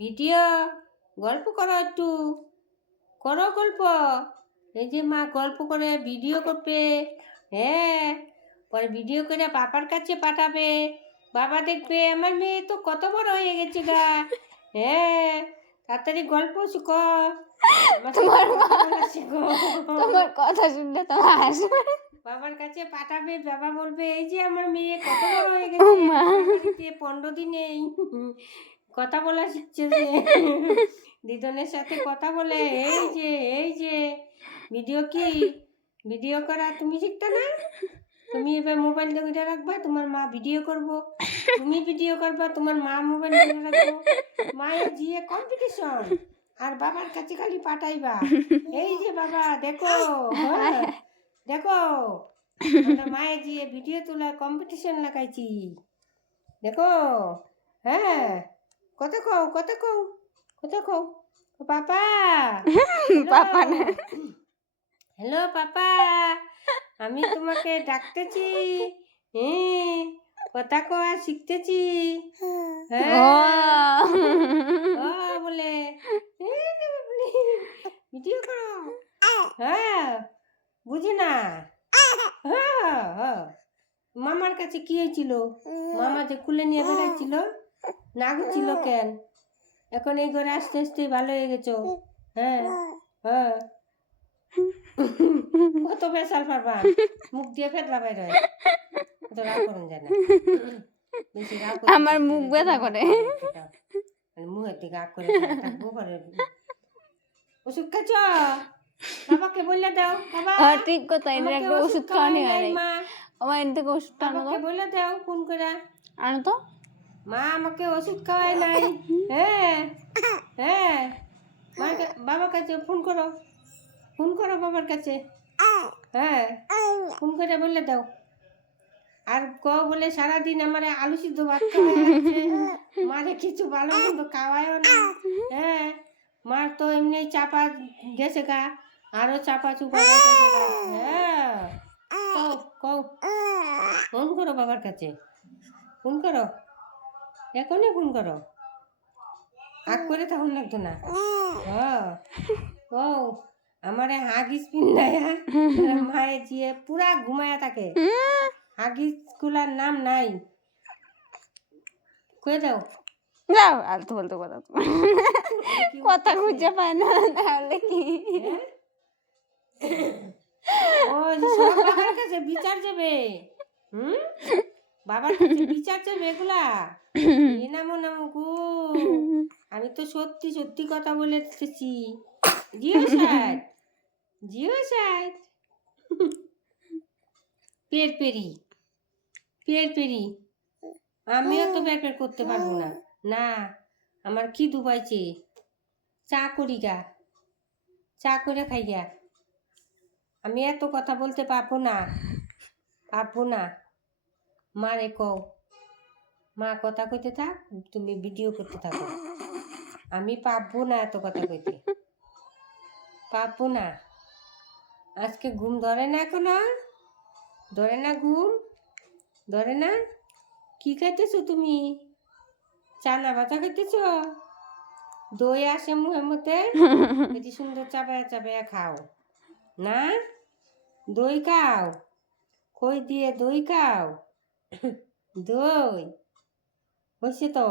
Video গল্প করো একটু, করো গল্প। এই যে মা গল্প করে ভিডিও করবে, হ্যাঁ, পরে ভিডিও করে বাবার কাছে পাঠাবে। বাবা দেখবে আমার মেয়ে তো কত বড় হয়ে গেছে গা। হ্যাঁ, তাড়াতাড়ি গল্প শিখো, তোমার শিখো। তোমার কথা শুনলে তো হাসবে। বাবার কাছে পাঠাবে, বাবা বলবে এই যে আমার মেয়ে কত বড় হয়ে গেছে, মা। বাড়িতে 15 দিনেই কথা বলা শিখছে যে, দিদনের সাথে কথা বলে। এই যে ভিডিও ভিডিও করা তুমি শিখতে না? তুমি এবার মোবাইল ধরে রাখবা, তোমার মা ভিডিও করবো, তুমি ভিডিও করবা, তোমার মা মোবাইল ধরে রাখবো। মায়ের জিয়ে কম্পিটিশন, আর বাবার কাছে খালি পাঠাইবা এই যে বাবা দেখো, হ্যাঁ দেখো আমরা মায়ের জিয়ে ভিডিও তোলা কম্পিটিশন লাগাইছি, দেখো। হ্যাঁ, কথা কও পাপা। পাপা না। হ্যালো পাপা, আমি তোমাকে ডাকতেছি, হ্যাঁ, কথা কওয়া শিখতেছি। হ্যাঁ ও বলে ভিডিও করো, হ্যাঁ বুঝি না। হ্যাঁ, মামার কাছে কি হয়েছিল? মামা যে কুলে নিয়ে বেড়াচ্ছিল, না ছিল কেন? এখন এই ঘরে আস্তে আস্তে ভালো হয়ে গেছো। হ্যাঁ হ্যাঁ, কত বেসাল পারবা, মুখ দিয়ে ফেটলা বাইর হয়, তো রাগ করুন যায় না, বেশি রাগ করতে আমার মুখ ব্যথা করে। মুখের দিকে রাগ করে থাকবো ঘরে। ওষুধ খাচ্ছ? বাবাকে বললে দাও, বাবা ঠিক কথা, এদের একটা ওষুধ খাওয়ানি হয় নাই। মা, আমার এর থেকে ওষুধটা আনো তো। বাবাকে বলে দাও ফোন করে, আনো তো। মা আমাকে ওষুধ খাওয়াই নাই। হ্যাঁ হ্যাঁ, বাবার কাছে ফোন করো বাবার কাছে। হ্যাঁ, ফোন করে বলে দাও। আর কও বলে সারাদিন আমার আলু সিদ্ধ ভাত খাওয়াচ্ছে, মারে কিছু ভালো মন্দ খাওয়ায়ও না। হ্যাঁ, মার তো এমনি চাপা গেছে গা, আরো চাপা চুপা গেছে গা। হ্যাঁ, কও ফোন করো বাবার কাছে, ফোন করো, এখনই ফোন করো, আগ করে তখন লাগতো না। ও আমারে হাগিস পিন্দায়া মায়ে জিয়ে পুরা ঘুমায়া থাকে, হাগিস গুলার নাম নাই, কয়ে দাও। যাও আলতু ফালতু কথা, কথা খুঁজে পায় না, তাহলে কি? ও সব বাবার কাছে বিচার যাবে, বাবার কাছে বিচার যাবে এগুলা। গো, আমি তো সত্যি সত্যি কথা বলেছি। জিও স্যার পের পেরি আমিও তো বের করতে পারবো না। না, আমার কি দুবাইছে, চা করি গা, চা করে খাই গা, আমি এত কথা বলতে পারবো না। মারে কও, মা কথা কইতে থাক, তুমি ভিডিও করতে থাকো, আমি পারবো না এত কথা কইতে, পারবো না। আজকে ঘুম ধরে না, এখনো ধরে না, ঘুম ধরে না। কি খাইতেছো তুমি? চানা ভাজা খাইতেছো? দই আসে মুখের মধ্যে, এটি সুন্দর চাবায়া খাও না, দই খাও, কই দিয়ে দই খাও, দই হয়েছে তো।